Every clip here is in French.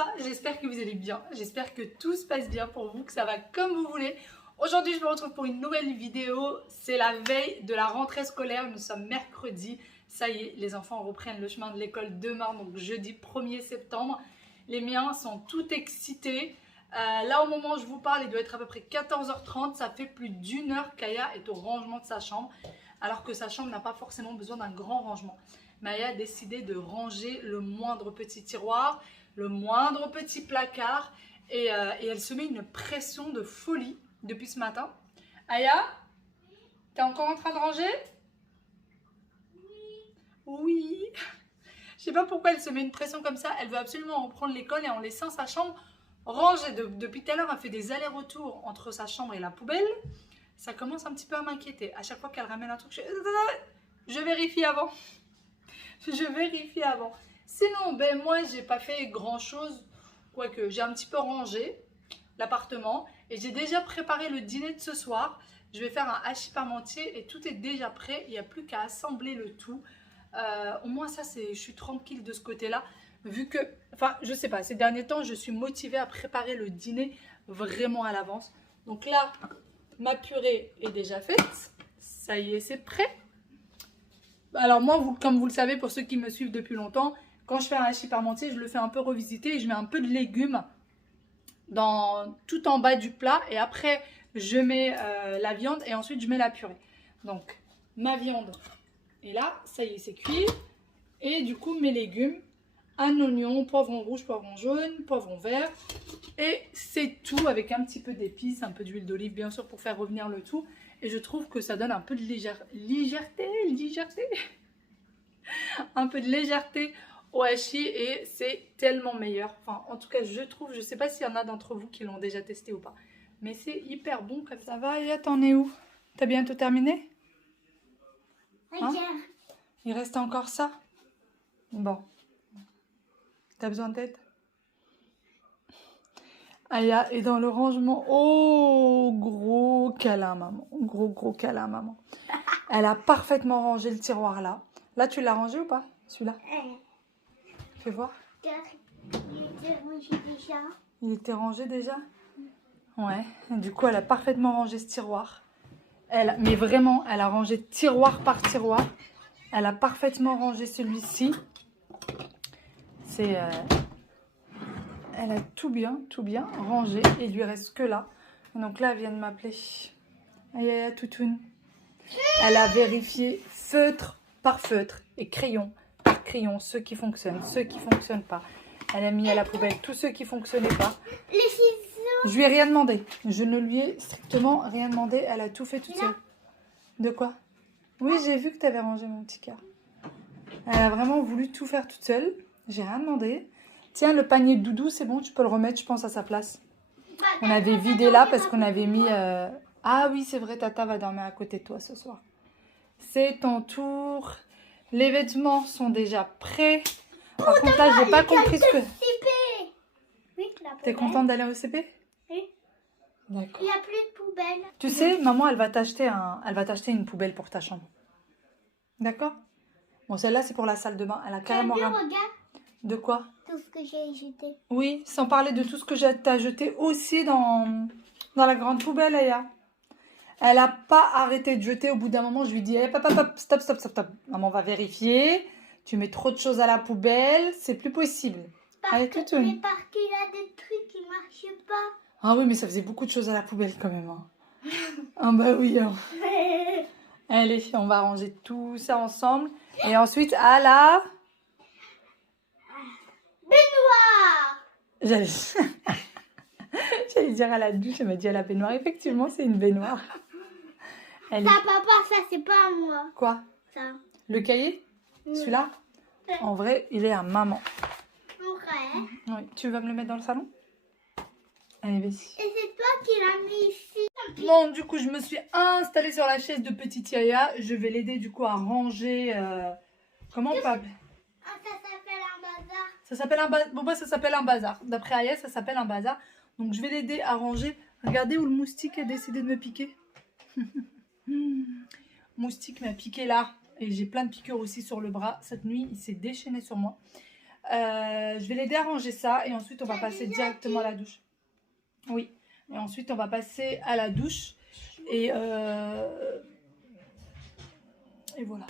va? J'espère que vous allez bien. J'espère que tout se passe bien pour vous, que ça va comme vous voulez. Aujourd'hui, je me retrouve pour une nouvelle vidéo. C'est la veille de la rentrée scolaire. Nous sommes mercredi. Ça y est, les enfants reprennent le chemin de l'école demain, donc jeudi 1er septembre. Les miens sont tout excités. Là, au moment où je vous parle, il doit être à peu près 14h30. Ça fait plus d'une heure qu'Aya est au rangement de sa chambre, alors que sa chambre n'a pas forcément besoin d'un grand rangement. Mais Aya a décidé de ranger le moindre petit tiroir, le moindre petit placard, et elle se met une pression de folie depuis ce matin. Aya, t'es encore en train de ranger? Oui. Je sais pas pourquoi elle se met une pression comme ça. Elle veut absolument reprendre l'école et en laissant sa chambre rangée. Depuis tout à l'heure, elle fait des allers-retours entre sa chambre et la poubelle. Ça commence un petit peu à m'inquiéter. À chaque fois qu'elle ramène un truc, je vérifie avant. Je vérifie avant. Sinon, ben moi, j'ai pas fait grand chose. Quoique, j'ai un petit peu rangé l'appartement et j'ai déjà préparé le dîner de ce soir. Je vais faire un hachis parmentier et tout est déjà prêt. Il n'y a plus qu'à assembler le tout. Au moins ça, je suis tranquille de ce côté-là. Vu que, enfin, je sais pas, ces derniers temps, je suis motivée à préparer le dîner vraiment à l'avance. Donc là, ma purée est déjà faite. Ça y est, c'est prêt. Alors moi, comme vous le savez, pour ceux qui me suivent depuis longtemps, quand je fais un hachis parmentier, je le fais un peu revisiter et je mets un peu de légumes tout en bas du plat. Et après, je mets la viande et ensuite, je mets la purée. Donc, ma viande est là. Ça y est, c'est cuit. Et du coup, mes légumes, un oignon, poivron rouge, poivron jaune, poivron vert. Et c'est tout avec un petit peu d'épices, un peu d'huile d'olive, bien sûr, pour faire revenir le tout. Et je trouve que ça donne un peu de légèreté. Un peu de légèreté au hachis et c'est tellement meilleur. Enfin, en tout cas, je trouve, je sais pas s'il y en a d'entre vous qui l'ont déjà testé ou pas. Mais c'est hyper bon comme ça. Va, et t'en es où? T'as bientôt terminé? Hein? Il reste encore ça? Bon. T'as besoin d'aide? Aya est dans le rangement. Oh, gros câlin, maman. Gros câlin, maman. Elle a parfaitement rangé le tiroir là. Là, tu l'as rangé ou pas? Celui-là? Fais voir. Il était rangé déjà. Il était rangé déjà? Ouais. Du coup, elle a parfaitement rangé ce tiroir. Mais vraiment, elle a rangé tiroir par tiroir. Elle a parfaitement rangé celui-ci. Elle a tout bien rangé. Et il lui reste que là. Donc là, elle vient de m'appeler. Aïe, aïe, toutoune. Elle a vérifié feutre par feutre et crayon par crayon, ceux qui fonctionnent, ceux qui ne fonctionnent pas. Elle a mis à la poubelle tous ceux qui ne fonctionnaient pas. Les ciseaux. Je lui ai rien demandé. Je ne lui ai strictement rien demandé. Elle a tout fait toute seule. De quoi? Oui, j'ai vu que tu avais rangé mon petit cœur. Elle a vraiment voulu tout faire toute seule. J'ai rien demandé. Tiens, le panier de doudou, c'est bon, tu peux le remettre, je pense, à sa place. On avait vidé là parce qu'on avait mis... Ah oui, c'est vrai, Tata va dormir à côté de toi ce soir. C'est ton tour. Les vêtements sont déjà prêts. Par contre, là, j'ai pas compris ce que... Oui, T'es contente d'aller au CP? Oui. D'accord. Il n'y a plus de poubelle. Tu sais, maman, elle va t'acheter une poubelle pour ta chambre. D'accord? Bon, celle-là, c'est pour la salle de bain. Elle a carrément... Regarde De quoi? tout ce que j'ai jeté. Oui, sans parler de tout ce que t'as jeté aussi dans la grande poubelle, Aya. Elle n'a pas arrêté de jeter. Au bout d'un moment, je lui dis hey, stop. Maman va vérifier. Tu mets trop de choses à la poubelle. C'est plus possible. Mais Allez, parce qu'il toutoune. a des trucs qui ne marchent pas. Ah oui, mais ça faisait beaucoup de choses à la poubelle quand même. Hein. Ah bah oui. Hein. Allez, on va ranger tout ça ensemble. Et ensuite, à la... Baignoire. J'allais dire à la douche. Elle m'a dit à la baignoire. Effectivement, c'est une baignoire. Ça, papa, ça, c'est pas à moi. Quoi? Ça. Le cahier? Celui-là? En vrai, il est à maman. Ouais. Oui. Tu vas me le mettre dans le salon? Allez, vas-y. Et c'est toi qui l'as mis ici. Bon, du coup, je me suis installée sur la chaise de petite Yaya. Je vais l'aider du coup à ranger... Comment on peut appeler? Ah, ça s'appelle un bazar. Ça s'appelle un bazar. Bon, bah, ça s'appelle un bazar. D'après Aya, ça s'appelle un bazar. Donc, je vais l'aider à ranger. Regardez où le moustique a décidé de me piquer. Moustique m'a piqué là. Et j'ai plein de piqûres aussi sur le bras. Cette nuit, il s'est déchaîné sur moi. Je vais l'aider à ranger ça et ensuite on va passer directement à la douche. Oui, et ensuite on va passer à la douche et voilà.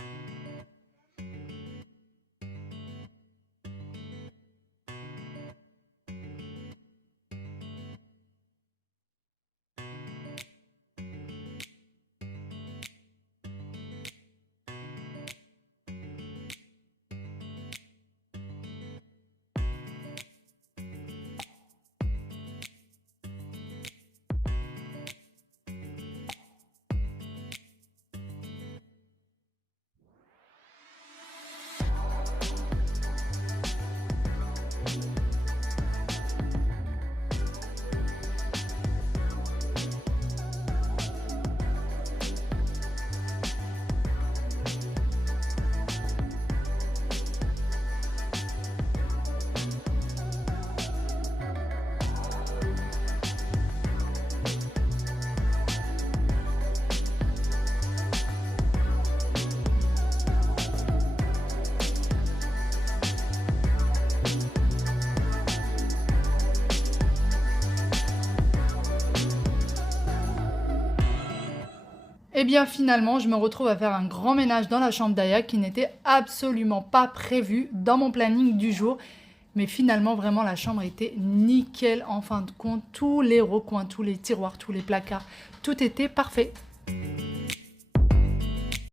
Et bien finalement, je me retrouve à faire un grand ménage dans la chambre d'Aya qui n'était absolument pas prévu dans mon planning du jour. Mais finalement, vraiment, la chambre était nickel en fin de compte. Tous les recoins, tous les tiroirs, tous les placards, tout était parfait.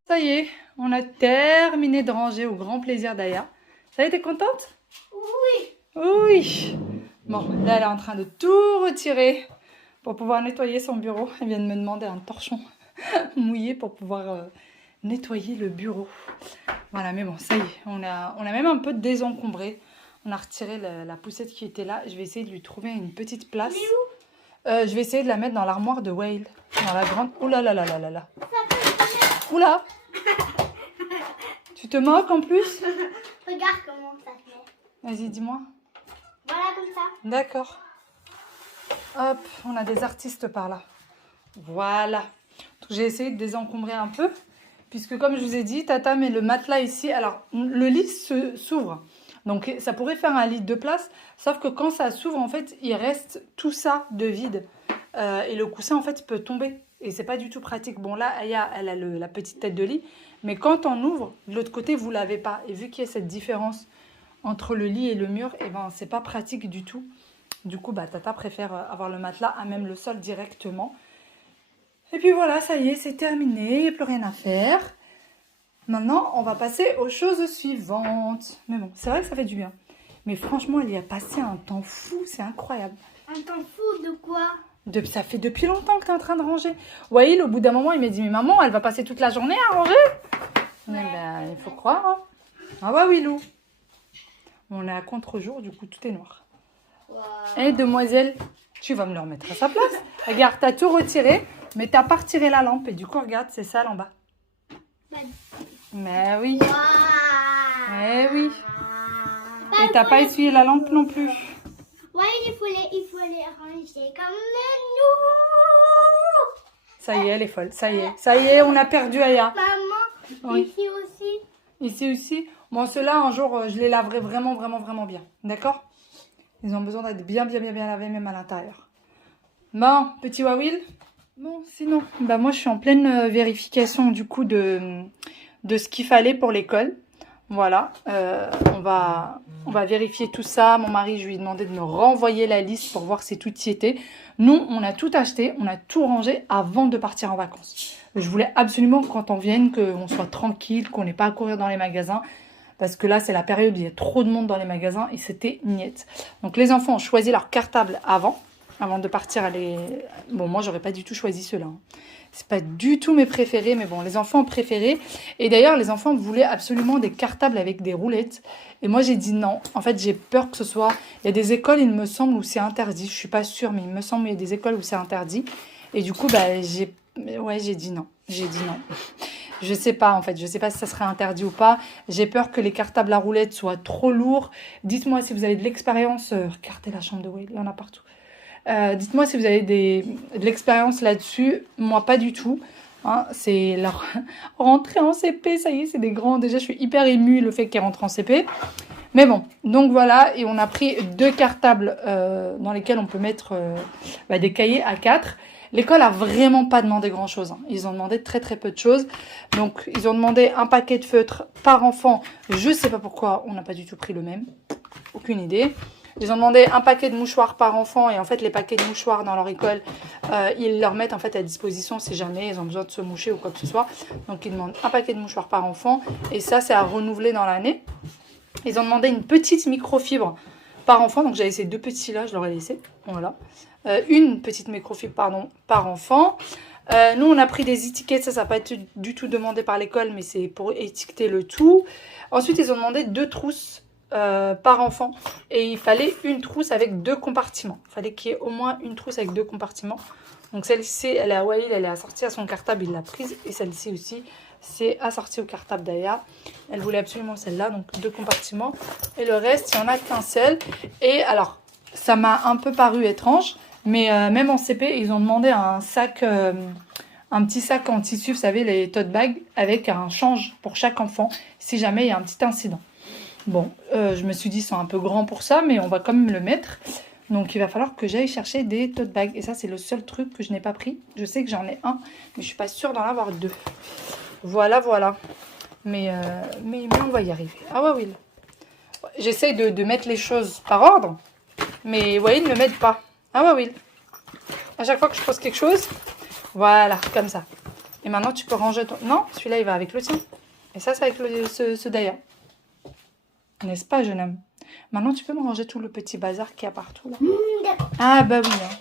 Ça y est, on a terminé de ranger au grand plaisir d'Aya. Ça y est, t'es contente? Oui. Oui. Bon, là, elle est en train de tout retirer pour pouvoir nettoyer son bureau. Elle vient de me demander un torchon mouillé pour pouvoir nettoyer le bureau. Voilà, mais bon, ça y est, on a même un peu désencombré. On a retiré la poussette qui était là. Je vais essayer de lui trouver une petite place. Je vais essayer de la mettre dans l'armoire de Whale. Dans la grande... Oula là là là là là. Oula. Tu te moques en plus? Regarde comment ça se met. Vas-y, dis-moi. Voilà comme ça. D'accord. Hop, on a des artistes par là. Voilà. J'ai essayé de désencombrer un peu. Puisque comme je vous ai dit, Tata met le matelas ici. Alors, le lit s'ouvre. Donc, ça pourrait faire un lit de place. Sauf que quand ça s'ouvre, en fait, il reste tout ça de vide. Et le coussin, en fait, peut tomber. Et c'est pas du tout pratique. Bon, là, Aya, elle a la petite tête de lit. Mais quand on ouvre, de l'autre côté, vous l'avez pas. Et vu qu'il y a cette différence entre le lit et le mur, et ben, c'est pas pratique du tout. Du coup, bah, Tata préfère avoir le matelas à même le sol directement. Et puis voilà, ça y est, c'est terminé. Il n'y a plus rien à faire. Maintenant, on va passer aux choses suivantes. Mais bon, c'est vrai que ça fait du bien. Mais franchement, elle y a passé un temps fou. C'est incroyable. Un temps fou de quoi? Ça fait depuis longtemps que tu es en train de ranger. Waïl, au bout d'un moment, il m'a dit, mais maman, elle va passer toute la journée à ranger. Mais ben, il faut croire. Hein. Ah ouais, Willou. On est à contre-jour, du coup, tout est noir. Wow. Eh, demoiselle, tu vas me le remettre à sa place. Regarde, tu as tout retiré, mais tu n'as pas retiré la lampe. Et du coup, regarde, c'est ça, en bas. Mais oui. Wow. Eh oui. Et t'as pas essuyé la lampe non plus. Ouais, il faut les ranger comme nous. Ça y est, elle est folle. Ça y est, on a perdu Aya. Maman, Oui. ici aussi. Ici aussi. Bon, ceux-là, un jour, je les laverai vraiment, vraiment, vraiment bien. D'accord? Ils ont besoin d'être bien, bien, bien, bien lavés, même à l'intérieur. Bon, petit Wawil. Bon, sinon, bah moi, je suis en pleine vérification, du coup, de ce qu'il fallait pour l'école. Voilà, on va vérifier tout ça. Mon mari, je lui ai demandé de me renvoyer la liste pour voir si tout y était. Nous, on a tout acheté, on a tout rangé avant de partir en vacances. Je voulais absolument que quand on vienne, qu'on soit tranquille, qu'on n'ait pas à courir dans les magasins. Parce que là, c'est la période où il y a trop de monde dans les magasins et c'était niette. Donc, les enfants ont choisi leur cartable avant de partir aller... Bon, moi, j'aurais pas du tout choisi ceux-là. Hein. C'est pas du tout mes préférés, mais bon, les enfants ont préféré. Et d'ailleurs, les enfants voulaient absolument des cartables avec des roulettes. Et moi, j'ai dit non. En fait, j'ai peur que ce soit... Il y a des écoles, il me semble, où c'est interdit. Je suis pas sûre, mais il me semble qu'il y a des écoles où c'est interdit. Et du coup, bah, j'ai dit non. J'ai dit non. Je sais pas, en fait. Je sais pas si ça serait interdit ou pas. J'ai peur que les cartables à roulettes soient trop lourds. Dites-moi si vous avez de l'expérience. Regardez la chambre de Whale, il y en a partout. Dites-moi si vous avez de l'expérience là-dessus. Moi, pas du tout. Hein, c'est leur rentrée en CP, ça y est, c'est des grands. Déjà, je suis hyper émue le fait qu'ils rentrent en CP. Mais bon, donc voilà, et on a pris 2 cartables dans lesquels on peut mettre des cahiers A4. L'école a vraiment pas demandé grand-chose. Hein. Ils ont demandé très très peu de choses. Donc ils ont demandé un paquet de feutres par enfant. Je sais pas pourquoi on n'a pas du tout pris le même. Aucune idée. Ils ont demandé un paquet de mouchoirs par enfant. Et en fait, les paquets de mouchoirs dans leur école, ils leur mettent en fait à disposition si jamais ils ont besoin de se moucher ou quoi que ce soit. Donc ils demandent un paquet de mouchoirs par enfant. Et ça, c'est à renouveler dans l'année. Ils ont demandé une petite microfibre par enfant. Donc j'avais ces 2 petits là, je leur ai laissé. Voilà. Une petite microfibre par enfant. Nous, on a pris des étiquettes. Ça n'a pas été du tout demandé par l'école, mais c'est pour étiqueter le tout. Ensuite, ils ont demandé 2 trousses par enfant. Et il fallait une trousse avec 2 compartiments. Il fallait qu'il y ait au moins une trousse avec 2 compartiments. Donc celle-ci, elle est à Wael, elle est assortie à son cartable, il l'a prise. Et celle-ci aussi, c'est assorti au cartable d'Aya. Elle voulait absolument celle-là, donc 2 compartiments. Et le reste, il n'y en a qu'un seul. Et alors, ça m'a un peu paru étrange, mais même en CP, ils ont demandé un sac, un petit sac en tissu, vous savez, les tote bags, avec un change pour chaque enfant, si jamais il y a un petit incident. Bon, je me suis dit, ils sont un peu grands pour ça, mais on va quand même le mettre. Donc, il va falloir que j'aille chercher des tote bags. Et ça, c'est le seul truc que je n'ai pas pris. Je sais que j'en ai un, mais je ne suis pas sûre d'en avoir 2. Voilà, voilà. Mais on va y arriver. Ah ouais, oui. J'essaye de mettre les choses par ordre, mais Wael ne m'aide pas. Ah ouais, oui. À chaque fois que je pose quelque chose, voilà, comme ça. Et maintenant, tu peux ranger ton... Non, celui-là, il va avec le tien. Et ça, c'est avec ce d'ailleurs. N'est-ce pas, jeune homme? Maintenant, tu peux me ranger tout le petit bazar qu'il y a partout, là. Ah bah oui, hein.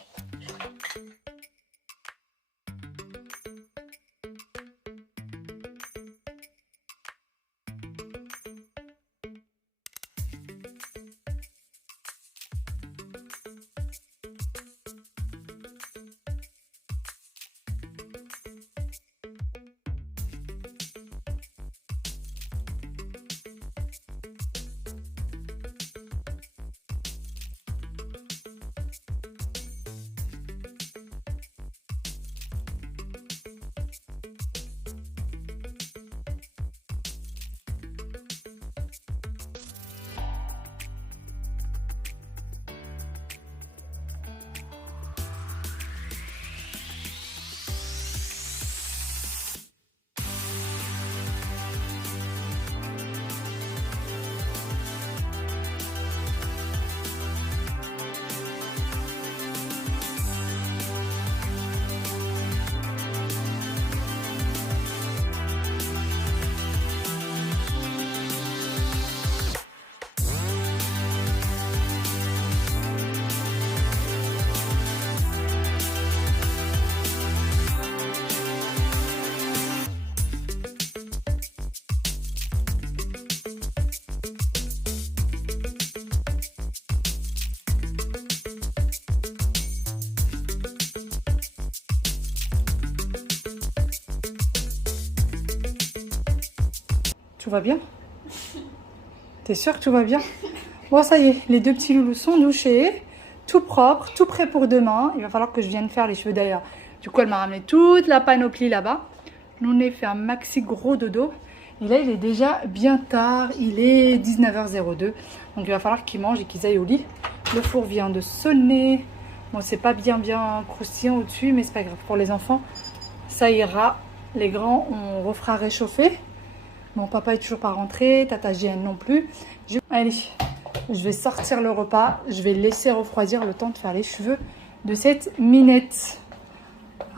Tout va bien? T'es sûr que tout va bien? Bon, ça y est, les 2 petits loulous sont douchés, tout propre, tout prêt pour demain. Il va falloir que je vienne faire les cheveux d'ailleurs. Du coup, elle m'a ramené toute la panoplie là-bas. Nous, on a fait un maxi gros dodo. Et là, il est déjà bien tard. Il est 19h02. Donc, il va falloir qu'ils mangent et qu'ils aillent au lit. Le four vient de sonner. Bon, c'est pas bien croustillant au-dessus, mais c'est pas grave. Pour les enfants, ça ira. Les grands, on refera réchauffer. Mon papa est toujours pas rentré, tata JN non plus. Allez, je vais sortir le repas. Je vais laisser refroidir le temps de faire les cheveux de cette minette.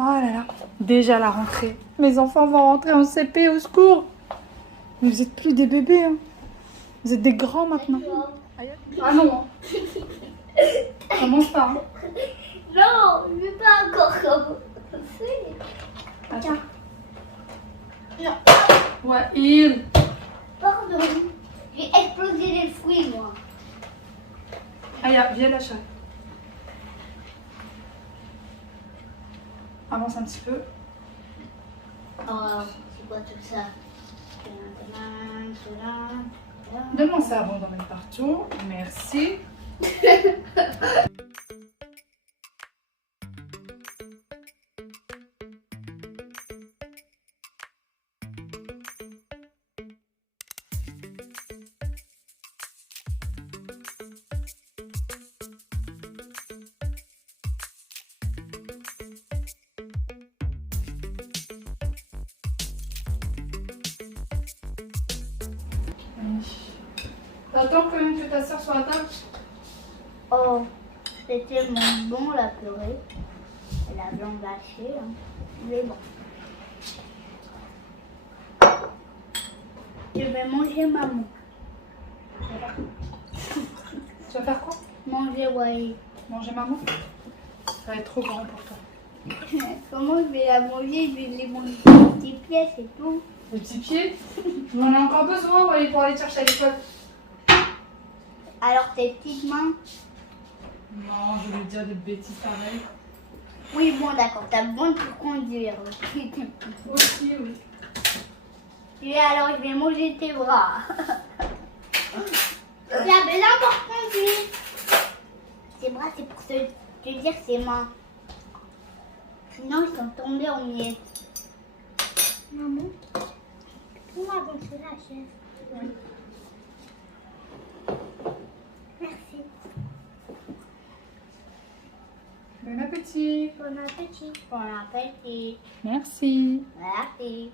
Oh là là, déjà la rentrée. Mes enfants vont rentrer en CP, au secours. Mais vous êtes plus des bébés, hein. Vous êtes des grands maintenant. Ah non, hein. Commence pas. Hein. Non, je ne veux pas encore commencer. Attends. Non. Ouais, il. Pardon. J'ai explosé les fruits, moi. Aya, viens là, chat. Avance un petit peu. Oh, c'est quoi tout ça? Donne-moi ça avant d'en mettre partout. Merci. T'attends quand même que ta soeur soit à table? Oh, c'est tellement bon la purée. Et la viande hachée, hein. Mais bon. Je vais manger maman. Tu vas faire quoi? Manger, ouais. Manger maman? Ça va être trop grand pour toi. Comment je vais la manger? Je vais les manger des petits pieds, c'est tout. Les petits pieds? On en a encore besoin pour aller te chercher à l'école. Alors tes petites mains? Non, je vais dire des bêtises pareilles. Oui, bon, d'accord, t'as besoin pour conduire. Aussi, oui. Et alors, je vais manger tes bras. Il y a besoin pour conduire. Ses bras, c'est pour te dire ses mains. Sinon, ils sont tombés en miettes. Maman, tu m'as avancer la chaise. Oui. Merci. Bon appétit. Bon appétit. Bon appétit. Merci. Merci.